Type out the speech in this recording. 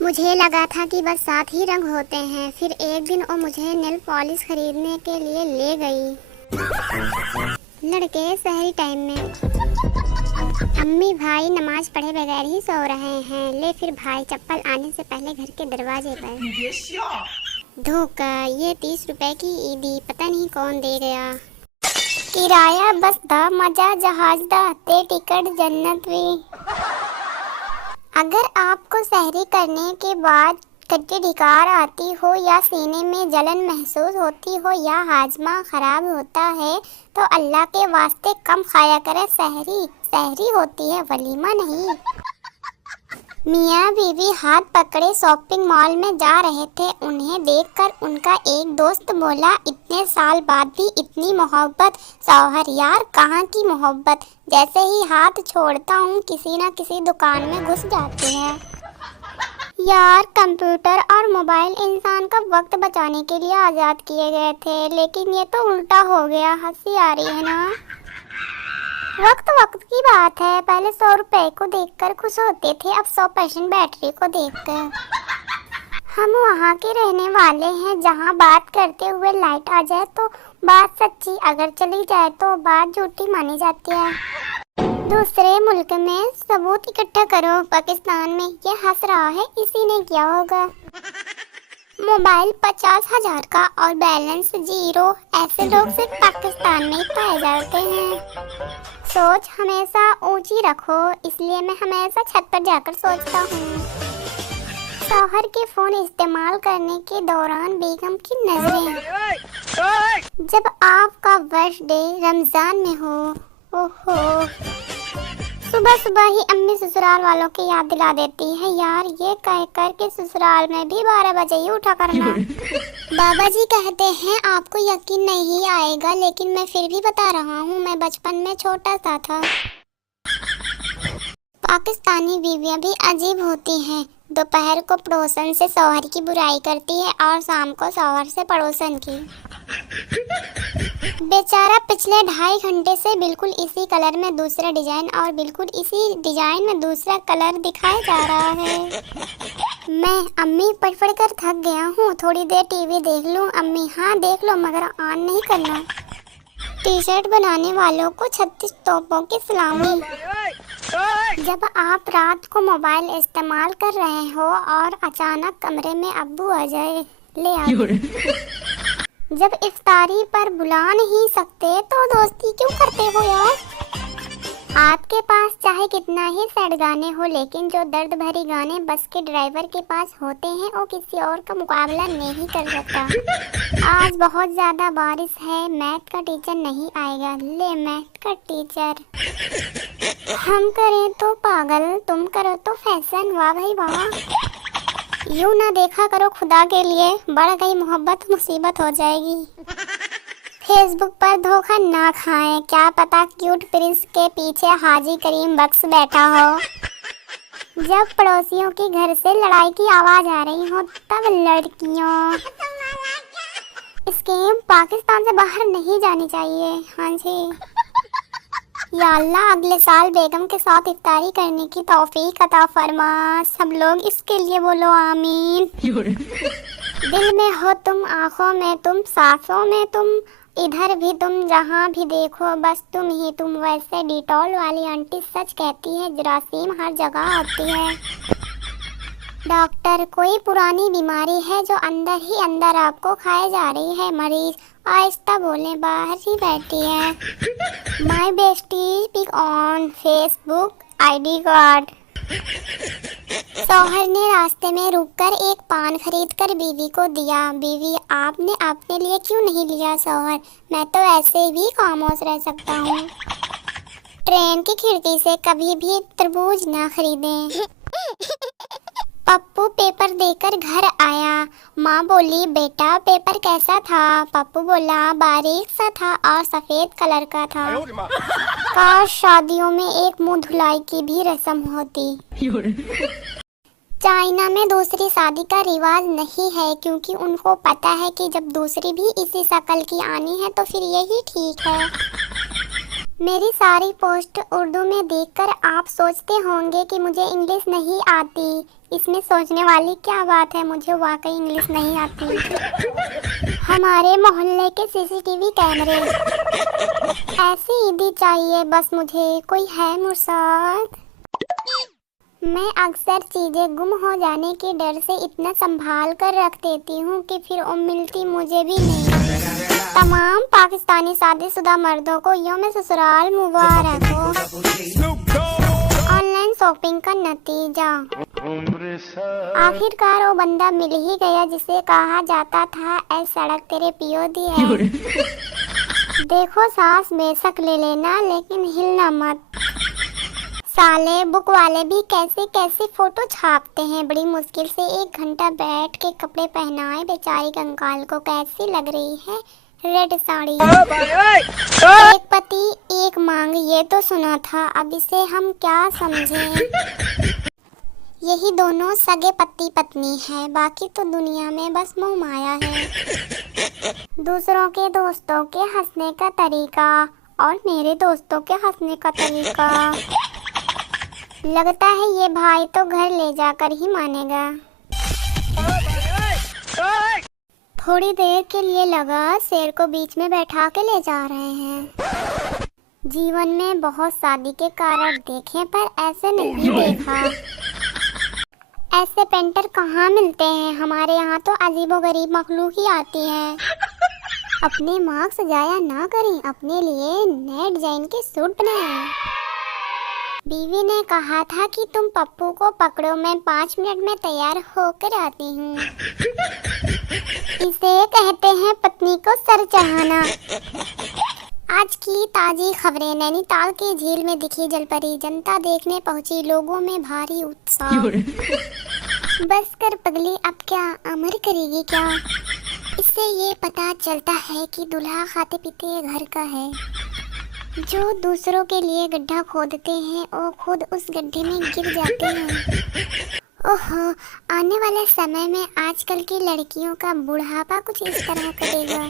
मुझे लगा था कि बस 7 ही रंग होते हैं। फिर एक दिन वो मुझे नेल पॉलिश खरीदने के लिए ले गई। लड़के शहरी टाइम में। अम्मी भाई नमाज पढ़े बगैर ही सो रहे हैं। ले फिर भाई चप्पल आने से पहले घर के दरवाजे पर। धोखा, ये 30 रुपए की ईदी पता नहीं कौन दे गया। किराया बस दा मजा जहाज दा ते टिकट जन्नत भी। अगर आपको सहरी करने के बाद कच्ची ढिकार आती हो या सीने में जलन महसूस होती हो या हाजमा खराब होता है तो अल्लाह के वास्ते कम खाया करें। सहरी सहरी होती है, वलीमा नहीं। मियाँ बीवी हाथ पकड़े शॉपिंग मॉल में जा रहे थे। उन्हें देखकर उनका एक दोस्त बोला, इतने साल बाद भी इतनी मोहब्बत। शौहर, यार कहाँ की मोहब्बत, जैसे ही हाथ छोड़ता हूँ किसी न किसी दुकान में घुस जाती है। यार कंप्यूटर और मोबाइल इंसान का वक्त बचाने के लिए आज़ाद किए गए थे, लेकिन ये तो उल्टा हो गया। हंसी आ रही है ना। वक्त वक्त की बात है। पहले 100 रुपए को देखकर खुश होते थे, अब 100% बैटरी को देखकर। हम वहाँ के रहने वाले हैं जहाँ बात करते हुए लाइट आ जाए तो बात सच्ची, अगर चली जाए तो बात झूठी मानी जाती है। दूसरे मुल्क में सबूत इकट्ठा करो। पाकिस्तान में ये हंस रहा है, इसी ने किया होगा। मोबाइल 50,000 का और बैलेंस 0, ऐसे लोग सिर्फ पाकिस्तान में ही पाए जाते हैं। सोच हमेशा ऊंची रखो, इसलिए मैं हमेशा छत पर जाकर सोचता हूँ। शौहर के फोन इस्तेमाल करने के दौरान बेगम की नजरें। जब आपका बर्थडे रमजान में हो, ओहो, सुबह सुबह ही अम्मी ससुराल वालों की याद दिला देती है। यार ये कह कर के ससुराल में भी 12 बजे ही उठा करना। बाबा जी कहते हैं आपको यकीन नहीं आएगा, लेकिन मैं फिर भी बता रहा हूँ, मैं बचपन में छोटा सा था। पाकिस्तानी बीवियां भी अजीब होती हैं। दोपहर को पड़ोसन से शौहर की बुराई करती है और शाम को शौहर से पड़ोसन की। बेचारा पिछले 2.5 घंटे से बिल्कुल इसी कलर में दूसरा डिजाइन और बिल्कुल इसी डिजाइन में दूसरा कलर दिखाया जा रहा है। मैं अम्मी पढ़ पढ़ कर थक गया हूँ, थोड़ी देर टीवी देख लूँ। अम्मी, हाँ देख लो मगर ऑन नहीं करना। टी शर्ट बनाने वालों को 36 तोपों की सलामी। जब आप रात को मोबाइल इस्तेमाल कर रहे हो और अचानक कमरे में अब्बू आ जाए, ले आ। जब इफ्तारी पर बुला नहीं सकते तो दोस्ती क्यों करते हो यार। आपके पास चाहे कितना ही सैड गाने हो, लेकिन जो दर्द भरी गाने बस के ड्राइवर के पास होते हैं वो किसी और का मुकाबला नहीं कर सकता। आज बहुत ज्यादा बारिश है, मैथ का टीचर नहीं आएगा। ले मैथ का टीचर। हम करें तो पागल, तुम करो तो फैशन। वाह भाई वाह। यूं ना देखा करो खुदा के लिए, बढ़ गई मोहब्बत मुसीबत हो जाएगी। फेसबुक पर धोखा ना खाएं, क्या पता क्यूट प्रिंस के पीछे हाजी करीम बख्श बैठा हो। जब पड़ोसियों के घर से लड़ाई की आवाज आ रही हो तब लड़कियों, स्कीम पाकिस्तान से बाहर नहीं जानी चाहिए। हाँ जी। या अल्लाह अगले साल बेगम के साथ इफ्तारी करने की तौफीक अता फरमा। सब लोग इसके लिए बोलो आमीन। दिल में हो तुम, आंखों में तुम, सांसों में तुम, इधर भी तुम, जहाँ भी देखो बस तुम ही तुम। वैसे डिटॉल वाली आंटी सच कहती है, जरासीम हर जगह होती है। डॉक्टर, कोई पुरानी बीमारी है जो अंदर ही अंदर आपको खाए जा रही है। मरीज, आहिस्ता बोले, बाहर ही बैठी है। My bestie pic on Facebook ID card. शौहर ने रास्ते में रुककर एक पान खरीदकर बीवी को दिया। बीवी, आपने अपने लिए क्यों नहीं लिया? शौहर, मैं तो ऐसे भी खामोश रह सकता हूँ। ट्रेन की खिड़की से कभी भी तरबूज ना खरीदें। पप्पू पेपर देकर घर आया। माँ बोली, बेटा पेपर कैसा था? पप्पू बोला, बारीक सा था और सफेद कलर का था। काश शादियों में एक मुंह धुलाई की भी रस्म होती। चाइना में दूसरी शादी का रिवाज नहीं है, क्योंकि उनको पता है कि जब दूसरी भी इसी शक्ल की आनी है तो फिर यही ठीक है। मेरी सारी पोस्ट उर्दू में देखकर आप सोचते होंगे कि मुझे इंग्लिश नहीं आती। इसमें सोचने वाली क्या बात है, मुझे वाकई इंग्लिश नहीं आती। हमारे मोहल्ले के सीसीटीवी कैमरे, ऐसी ईदी चाहिए बस मुझे, कोई है मुर्शाद। मैं अक्सर चीजें गुम हो जाने के डर से इतना संभाल कर रख देती हूँ कि फिर वो मिलती मुझे भी नहीं। तमाम पाकिस्तानी शादीशुदा मर्दों को यौम ससुराल मुबारक हो। ऑनलाइन शॉपिंग का नतीजा, आखिरकार वो बंदा मिल ही गया जिसे कहा जाता था ऐ सड़क तेरे पियो दी है। देखो सांस बेशक ले लेना लेकिन हिलना मत। साले बुक वाले भी कैसे कैसे फोटो छापते हैं, बड़ी मुश्किल से 1 घंटा बैठ के कपड़े पहनाए बेचारी कंकाल को। कैसी लग रही है रेड साड़ी। एक पति एक मांग, ये तो सुना था, अब इसे हम क्या समझें। यही दोनों सगे पति पत्नी है, बाकी तो दुनिया में बस मोह माया है। दूसरों के दोस्तों के हंसने का तरीका और मेरे दोस्तों के हंसने का तरीका, लगता है ये भाई तो घर ले जाकर ही मानेगा। थोड़ी देर के लिए लगा शेर को बीच में बैठा के ले जा रहे हैं। जीवन में बहुत शादी के कारण देखे पर ऐसे नहीं देखा। ऐसे पेंटर कहाँ मिलते हैं, हमारे यहाँ तो अजीबोगरीब मखलूक ही आती है। अपने मार्क्स जाया ना करें, अपने लिए नए डिजाइन के सूट बनाएं। बीवी ने कहा था कि तुम पप्पू को पकड़ो, मैं 5 मिनट में तैयार होकर आती हूँ। इसे कहते हैं पत्नी को सर चढ़ाना। आज की ताजी खबरें, नैनीताल की झील में दिखी जलपरी, जनता देखने पहुंची, लोगों में भारी उत्साह। बस कर पगली, अब क्या अमर करेगी क्या। इससे ये पता चलता है कि दूल्हा खाते पीते घर का है। जो दूसरों के लिए गड्ढा खोदते हैं वो खुद उस गड्ढे में गिर जाते हैं। ओहो, आने वाले समय में आजकल की लड़कियों का बुढ़ापा कुछ इस तरह कटेगा।